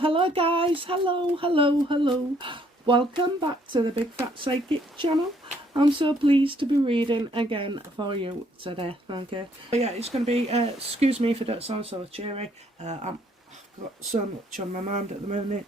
hello guys, hello. Welcome back to the Big Fat Psychic channel. I'm so pleased to be reading again for you today, okay. But yeah, it's going to be, excuse me if I don't sound so cheery, I've got so much on my mind at the moment.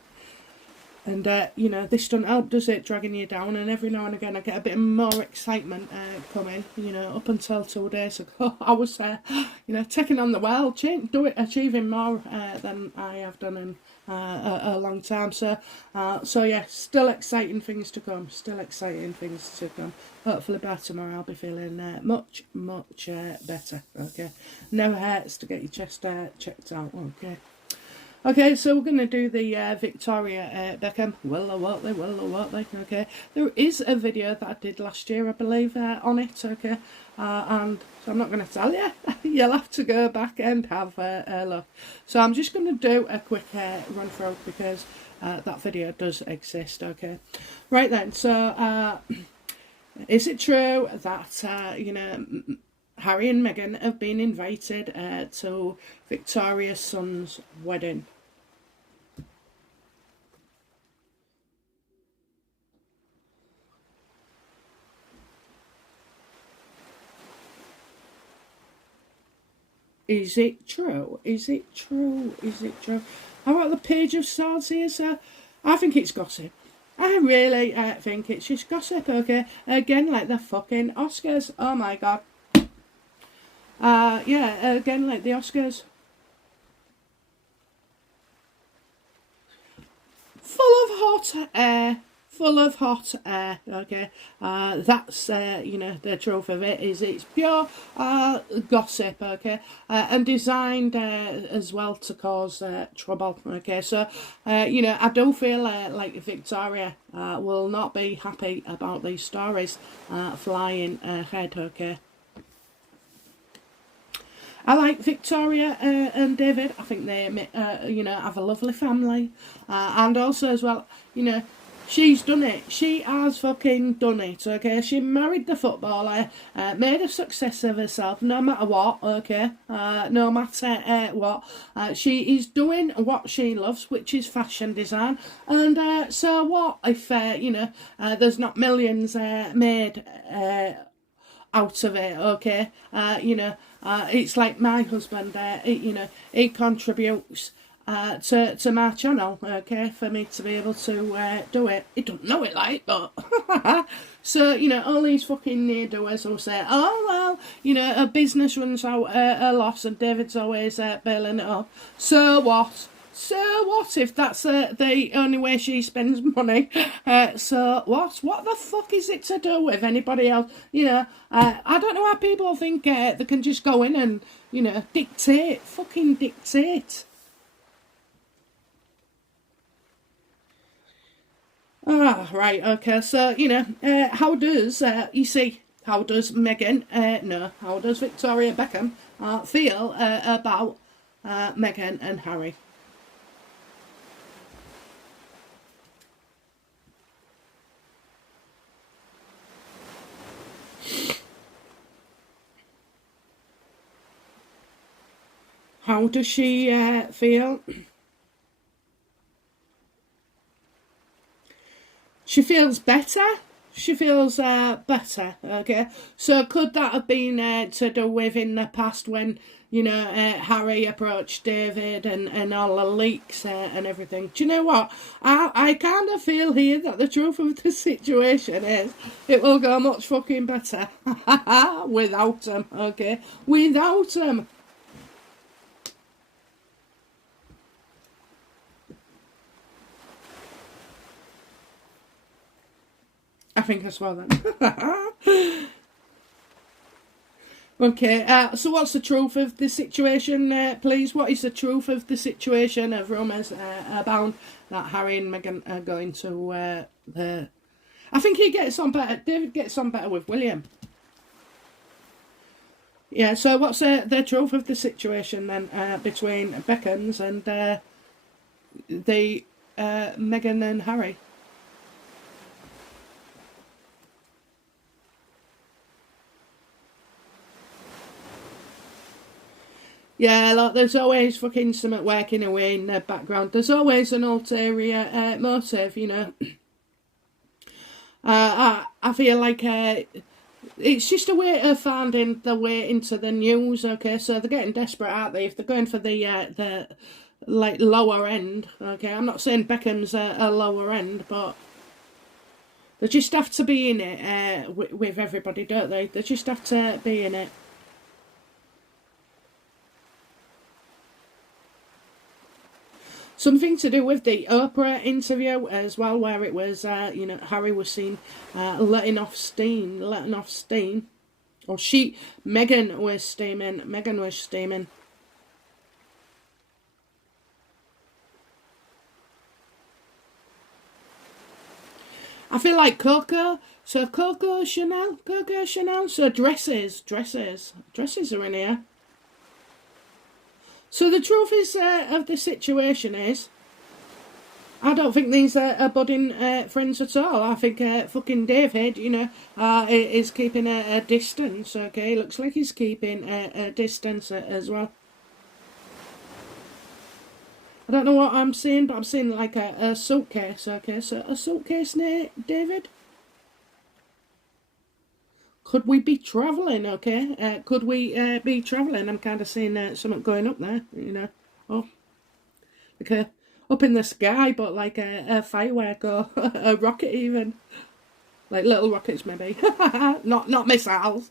And, you know, this doesn't help, does it, dragging you down? And every now and again I get a bit more excitement coming, you know. Up until 2 days ago, I was, you know, taking on the world, achieving more than I have done in a long time. So yeah, still exciting things to come, Hopefully by tomorrow I'll be feeling much better, okay. Never hurts to get your chest checked out, okay. Okay, so we're going to do the Victoria Beckham, will or won't they, okay. There is a video that I did last year, I believe, on it, okay, and so I'm not going to tell you, you'll have to go back and have a look. So I'm just going to do a quick run through because that video does exist, okay. Right then, so is it true that, you know, Harry and Meghan have been invited to Victoria's son's wedding? Is it true? Is it true? Is it true? How about the Page of Swords here, sir? I think it's gossip. I really think it's just gossip, okay? Again, like the fucking Oscars. Oh my god. Yeah, again, like the Oscars. Full of hot air, okay. That's, you know, the truth of it is it's pure gossip, okay, and designed as well to cause trouble, okay. So, you know, I do feel like Victoria will not be happy about these stories flying ahead, okay. I like Victoria and David. I think they, you know, have a lovely family. And also as well, you know, she's done it. She has fucking done it, okay? She married the footballer, made a success of herself, no matter what, okay? No matter what. She is doing what she loves, which is fashion design. And so what if, you know, there's not millions made out of it, okay. You know, it's like my husband, you know, he contributes to my channel, okay, for me to be able to do it. He don't know it, like, but so, you know, all these fucking near-doers will say, oh well, you know, a business runs out a loss and David's always bailing it up. So what? So what if that's the only way she spends money? So what? What the fuck is it to do with anybody else? You know, I don't know how people think they can just go in and, you know, dictate. Fucking dictate. Ah, right, okay. So, you know, how does, you see, how does Meghan, no, how does Victoria Beckham feel about Meghan and Harry? How does she feel? She feels better. She feels better, okay. So could that have been to do with in the past when, you know, Harry approached David and all the leaks and everything? Do you know what? I kind of feel here that the truth of the situation is it will go much fucking better without him, okay? Without him. I think as well then. Okay, so what's the truth of the situation, please? What is the truth of the situation of rumours abound that Harry and Meghan are going to the... I think he gets on better, David gets on better with William. Yeah, so what's the truth of the situation then between Beckhams and the Meghan and Harry? Yeah, like there's always fucking something working away in the background. There's always an ulterior motive, you know. I feel like it's just a way of finding their way into the news. Okay, so they're getting desperate, aren't they? If they're going for the like lower end. Okay, I'm not saying Beckham's a lower end, but they just have to be in it with everybody, don't they? They just have to be in it. Something to do with the Oprah interview as well, where it was, you know, Harry was seen letting off steam, or Meghan was steaming. I feel like Coco Chanel, so dresses are in here. So the truth is of the situation is, I don't think these are budding friends at all. I think fucking David, you know, is keeping a distance, okay? Looks like he's keeping a distance as well. I don't know what I'm seeing, but I'm seeing like a suitcase, okay? So a suitcase near David? Could we be travelling, okay? Could we be travelling? I'm kind of seeing something going up there, you know. Oh, like up in the sky, but like a firework or a rocket even. Like little rockets maybe. not missiles.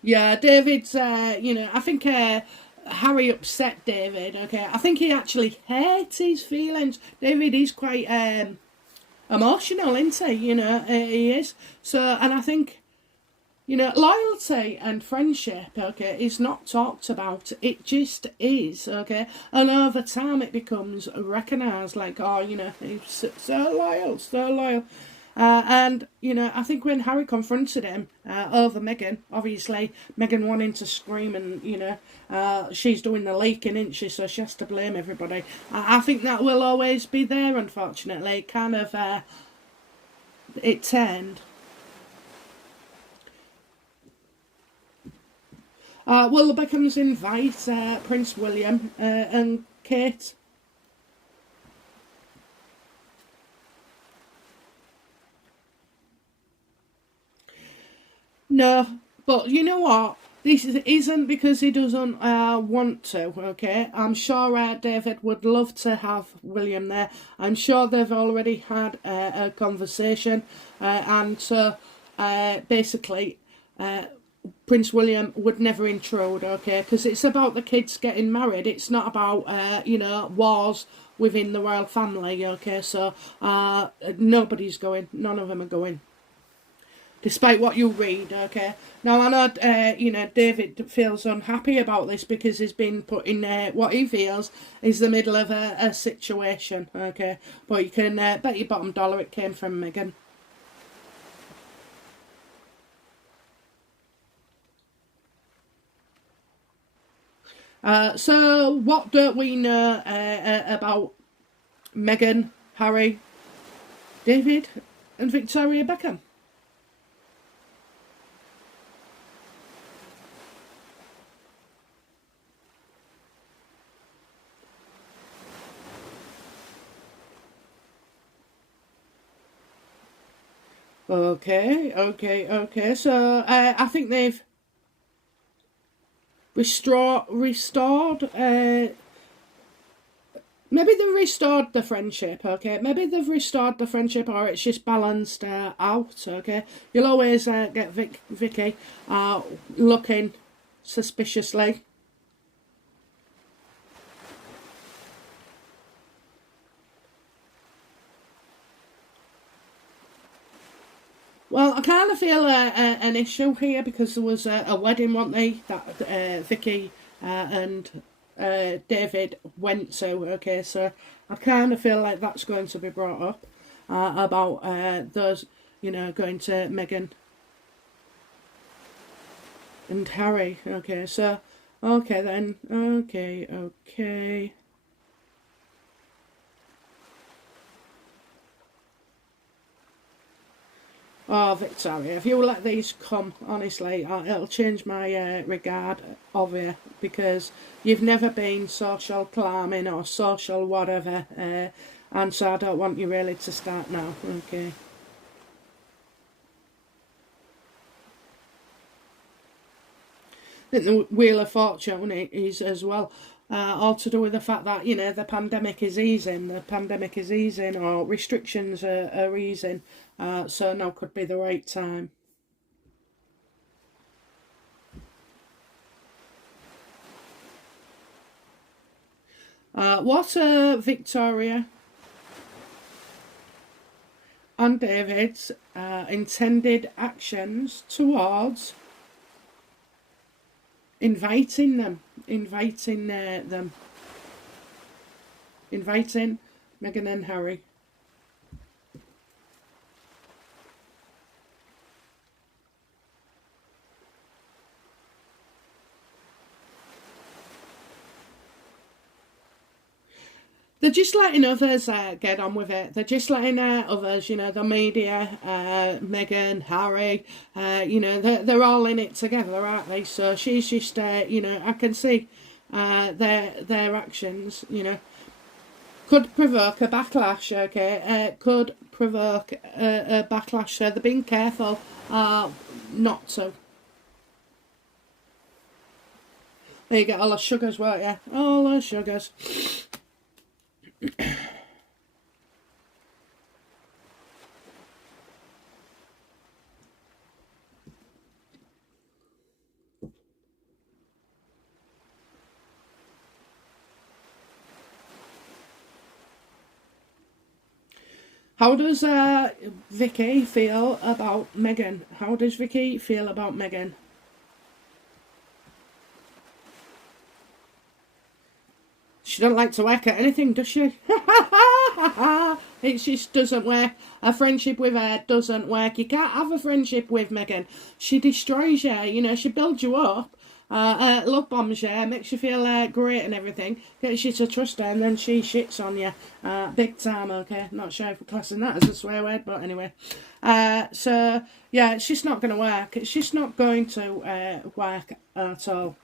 Yeah, David's, you know, I think Harry upset David, okay? I think he actually hates his feelings. David is quite emotional, isn't he? You know, he is. So, and I think, you know, loyalty and friendship, okay, is not talked about. It just is, okay? And over time it becomes recognised, like, oh, you know, he's so loyal, so loyal. And, you know, I think when Harry confronted him over Meghan, obviously, Meghan wanting to scream and, you know, she's doing the leaking, isn't she? So she has to blame everybody. I think that will always be there, unfortunately. Kind of, it turned. Will the Beckhams invite Prince William and Kate? No, but you know what? This isn't because he doesn't want to, okay? I'm sure David would love to have William there. I'm sure they've already had a conversation. And so, basically, Prince William would never intrude, okay? Because it's about the kids getting married. It's not about, you know, wars within the royal family, okay? So, nobody's going. None of them are going. Despite what you read, okay? Now, I know, you know, David feels unhappy about this because he's been put in what he feels is the middle of a situation, okay? But you can bet your bottom dollar it came from Meghan. So, what don't we know about Meghan, Harry, David, and Victoria Beckham? Okay. So, I think they've restored. Maybe they've restored the friendship, okay? Maybe they've restored the friendship, or it's just balanced out, okay? You'll always get Vicky looking suspiciously. Well, I kind of feel an issue here because there was a wedding, wasn't there, that Vicky and David went to, okay? So I kind of feel like that's going to be brought up about those, you know, going to Meghan and Harry, okay? So, okay then, okay. Oh, Victoria, if you let these come, honestly, it'll change my regard of you, because you've never been social climbing or social whatever, and so I don't want you really to start now, okay? I think the Wheel of Fortune is as well, all to do with the fact that, you know, the pandemic is easing, or restrictions are easing, so now could be the right time. What are Victoria and David's intended actions towards inviting Meghan and Harry? They're just letting others get on with it. They're just letting others, you know, the media, Meghan, Harry, you know, they're all in it together, aren't they? So she's just, you know, I can see their actions, you know, could provoke a backlash, okay? Could provoke a backlash, so they're being careful not to. There you get all the sugars, won't you? All the sugars. How does Vicky feel about Meghan? How does Vicky feel about Meghan? She don't like to work at anything, does she? It just doesn't work. A friendship with her doesn't work. You can't have a friendship with Meghan. She destroys you, you know, she builds you up, love bombs you, makes you feel great and everything, gets you to trust her, and then she shits on you big time, okay? Not sure if we're classing that as a swear word, but anyway. So, yeah, it's just not going to work. It's just not going to work at all.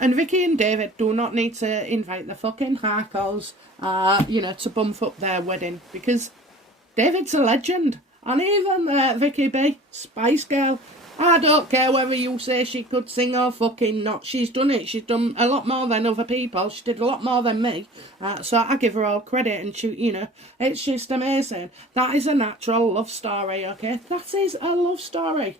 And Vicky and David do not need to invite the fucking Harkles, you know, to bump up their wedding, because David's a legend. And even Vicky B, Spice Girl, I don't care whether you say she could sing or fucking not. She's done it. She's done a lot more than other people. She did a lot more than me. So I give her all credit, and she, you know, it's just amazing. That is a natural love story, okay? That is a love story.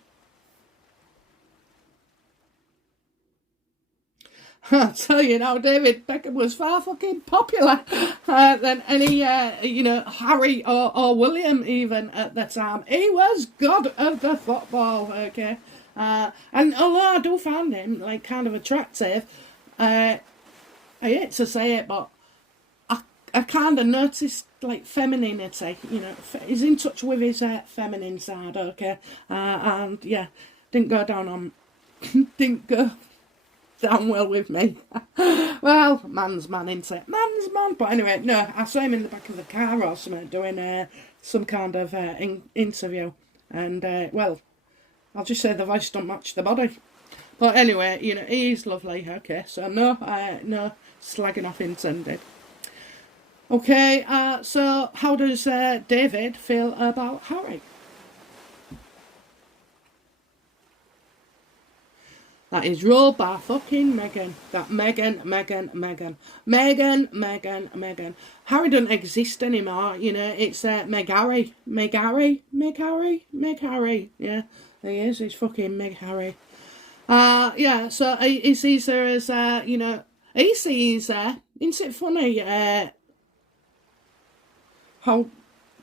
I'll tell you now, David Beckham was far fucking popular than any, you know, Harry or William even at the time. He was god of the football, okay? And although I do find him, like, kind of attractive, I hate to say it, but I kind of noticed, like, femininity, you know. He's in touch with his feminine side, okay? And, yeah, didn't go down well with me. Well, man's man, ain't it? Man's man. But anyway, no, I saw him in the back of the car or something doing some kind of interview. And, well, I'll just say the voice don't match the body. But anyway, you know, he's lovely, okay? So no slagging off intended. Okay, so how does David feel about Harry? That is ruled by fucking Meghan. That Meghan. Harry doesn't exist anymore, you know, it's Meg Harry. Yeah, he is, he's fucking Meg Harry. Yeah, so he sees her as, you know, he sees her, isn't it funny, how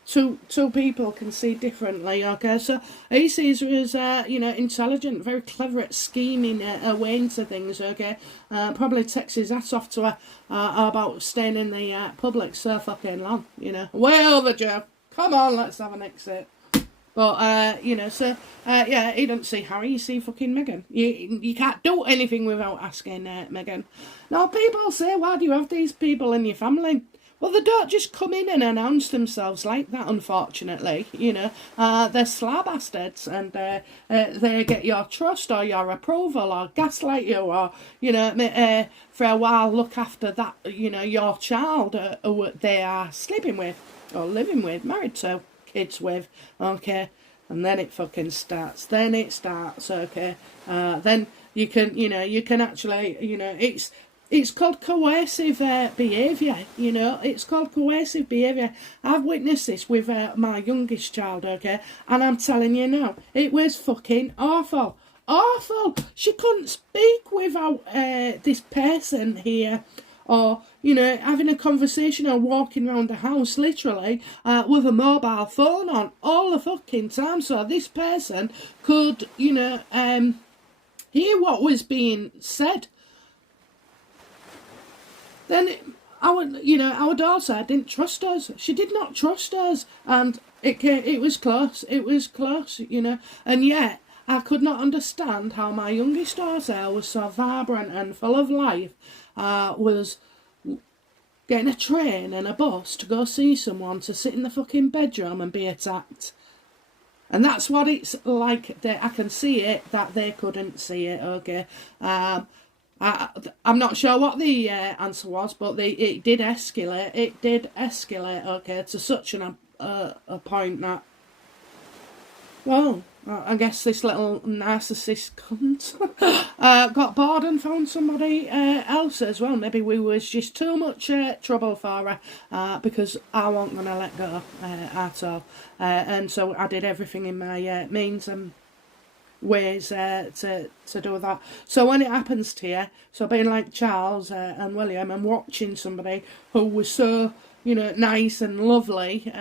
two people can see differently, okay? So he sees her as, you know, intelligent, very clever at scheming her way into things, okay? Probably takes his ass off to her about staying in the public so fucking long, you know. Way overdue. Come on, let's have an exit. But, you know, so, yeah, he doesn't see Harry, you see fucking Meghan. You can't do anything without asking Meghan. Now, people say, why do you have these people in your family? Well, they don't just come in and announce themselves like that, unfortunately. They're slab bastards, and they get your trust or your approval or gaslight you or, for a while look after that, your child who they are sleeping with or living with, married to, kids with, okay? And then it fucking starts. Then it starts, okay? Then you can actually, it's called coercive behaviour, It's called coercive behaviour. I've witnessed this with my youngest child, okay? And I'm telling you now, it was fucking awful. Awful. She couldn't speak without this person here. Or, having a conversation or walking around the house, literally, with a mobile phone on all the fucking time. So this person could, hear what was being said. Then our daughter didn't trust us. She did not trust us, and it was close. It was close, And yet, I could not understand how my youngest daughter was so vibrant and full of life, was getting a train and a bus to go see someone to sit in the fucking bedroom and be attacked. And that's what it's like. I can see it, that they couldn't see it, okay? I'm not sure what the answer was, but it did escalate. It did escalate, okay, to such a point that, well, I guess this little narcissist cunt got bored and found somebody else as well. Maybe we was just too much trouble for her because I wasn't going to let go at all. And so I did everything in my means and ways to do that. So when it happens to you, so being like Charles and William and watching somebody who was so, nice and lovely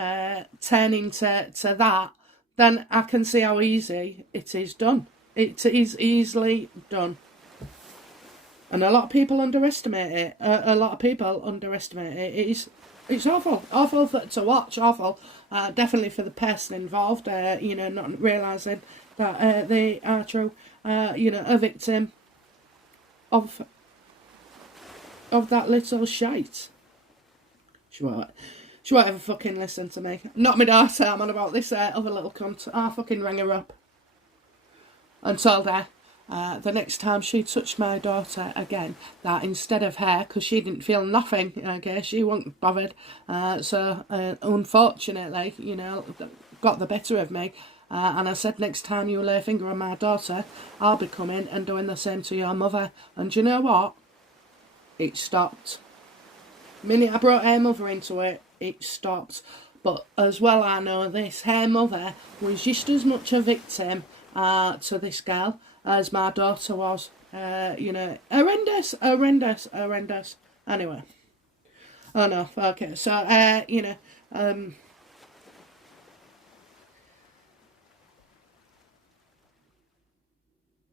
turning to that, then I can see how easy it is done. It is easily done. And a lot of people underestimate it. A lot of people underestimate it. It's awful. Awful to watch. Awful. Definitely for the person involved, not realising that they are true, a victim of that little shite. She won't ever fucking listen to me. Not my daughter, I'm on about this other little cunt. I fucking rang her up and told her the next time she touched my daughter again, that instead of her, because she didn't feel nothing, okay, she wasn't bothered, so unfortunately, got the better of me. And I said, next time you lay a finger on my daughter, I'll be coming and doing the same to your mother. And you know what? It stopped. The minute I brought her mother into it, it stopped. But as well I know this, her mother was just as much a victim to this girl as my daughter was. Horrendous. Anyway. Oh no, okay. So,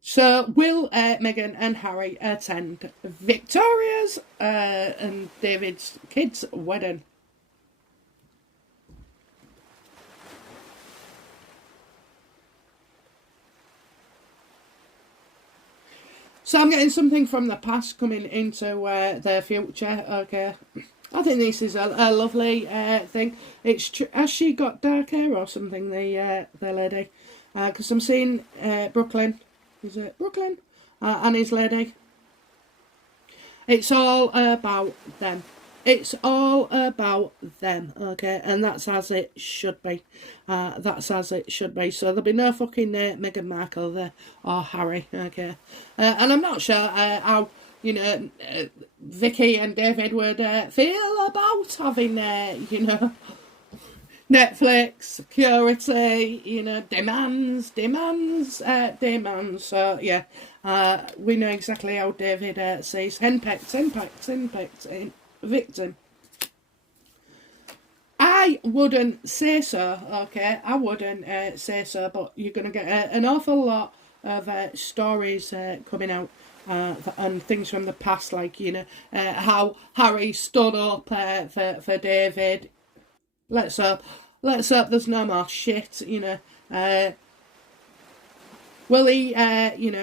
So will Meghan and Harry attend Victoria's and David's kids' wedding? So I'm getting something from the past coming into the future. Okay, I think this is a lovely thing. Has she got dark hair or something? The lady, because I'm seeing Brooklyn. Is it Brooklyn? And his lady. It's all about them. It's all about them, okay? And that's as it should be. That's as it should be. So there'll be no fucking Meghan Markle there or Harry, okay? And I'm not sure how, Vicky and David would feel about having, Netflix, security, demands. So, yeah, we know exactly how David sees henpecked, victim. I wouldn't say so, okay? I wouldn't say so, but you're going to get an awful lot of stories coming out and things from the past, like, how Harry stood up for David. Let's hope there's no more shit, Will he,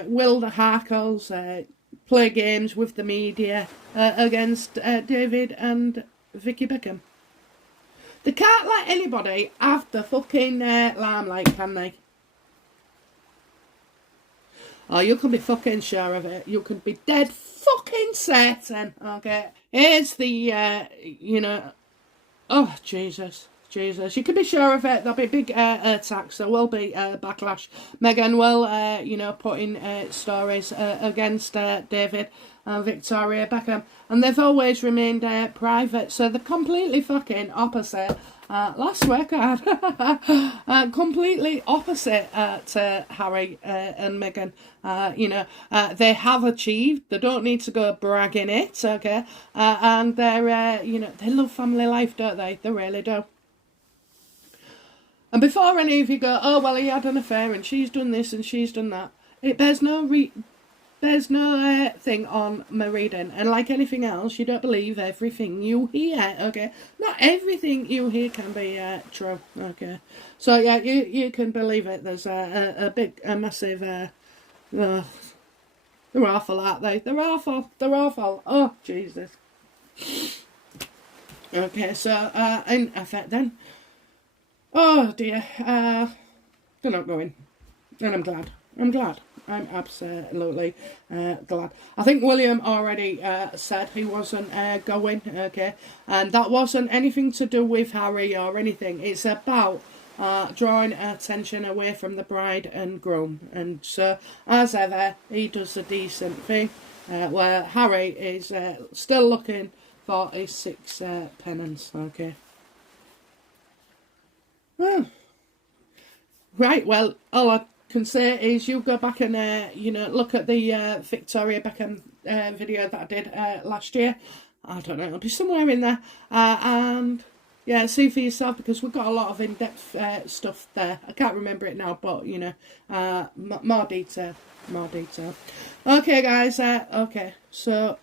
will the Harkles play games with the media against David and Vicky Beckham. They can't let anybody have the fucking limelight, can they? Oh, you can be fucking sure of it. You can be dead fucking certain, okay? Here's the, you know... Oh, Jesus. Jesus. You can be sure of it. There'll be big attacks. There will be backlash. Meghan will, you know, put in stories against David and Victoria Beckham. And they've always remained private. So they're completely fucking opposite. Last week I had completely opposite to Harry and Meghan. You know, they have achieved. They don't need to go bragging it, okay? And they're, you know, they love family life, don't they? They really do. And before any of you go, oh, well, he had an affair and she's done this and she's done that, it bears no thing on my reading. And like anything else, you don't believe everything you hear, okay? Not everything you hear can be true, okay? So, yeah, you can believe it. There's a massive... they're awful, aren't they? They're awful. They're awful. Oh, Jesus. Okay, so, in effect then... Oh dear, they're not going, and I'm glad. I'm absolutely glad. I think William already said he wasn't going, okay, and that wasn't anything to do with Harry or anything. It's about drawing attention away from the bride and groom, and so, as ever, he does a decent thing, where Harry is still looking for his six penance, okay. Oh. Right, well, all I can say is you go back and, you know, look at the Victoria Beckham video that I did last year. I don't know, it'll be somewhere in there. And, yeah, see for yourself, because we've got a lot of in-depth stuff there. I can't remember it now, but, you know, more detail. Okay, guys, okay, so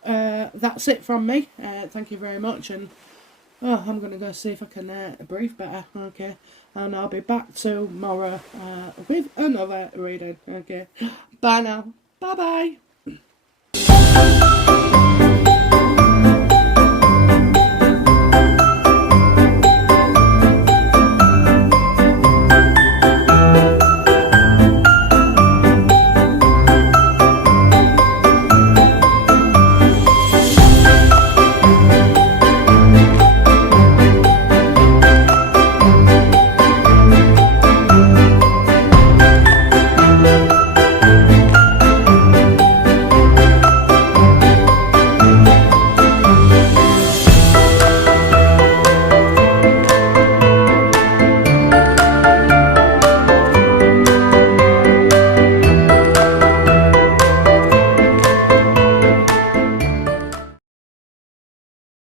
that's it from me. Thank you very much, and... Oh, I'm going to go see if I can breathe better, okay? And I'll be back tomorrow with another reading, okay? Bye now. Bye-bye.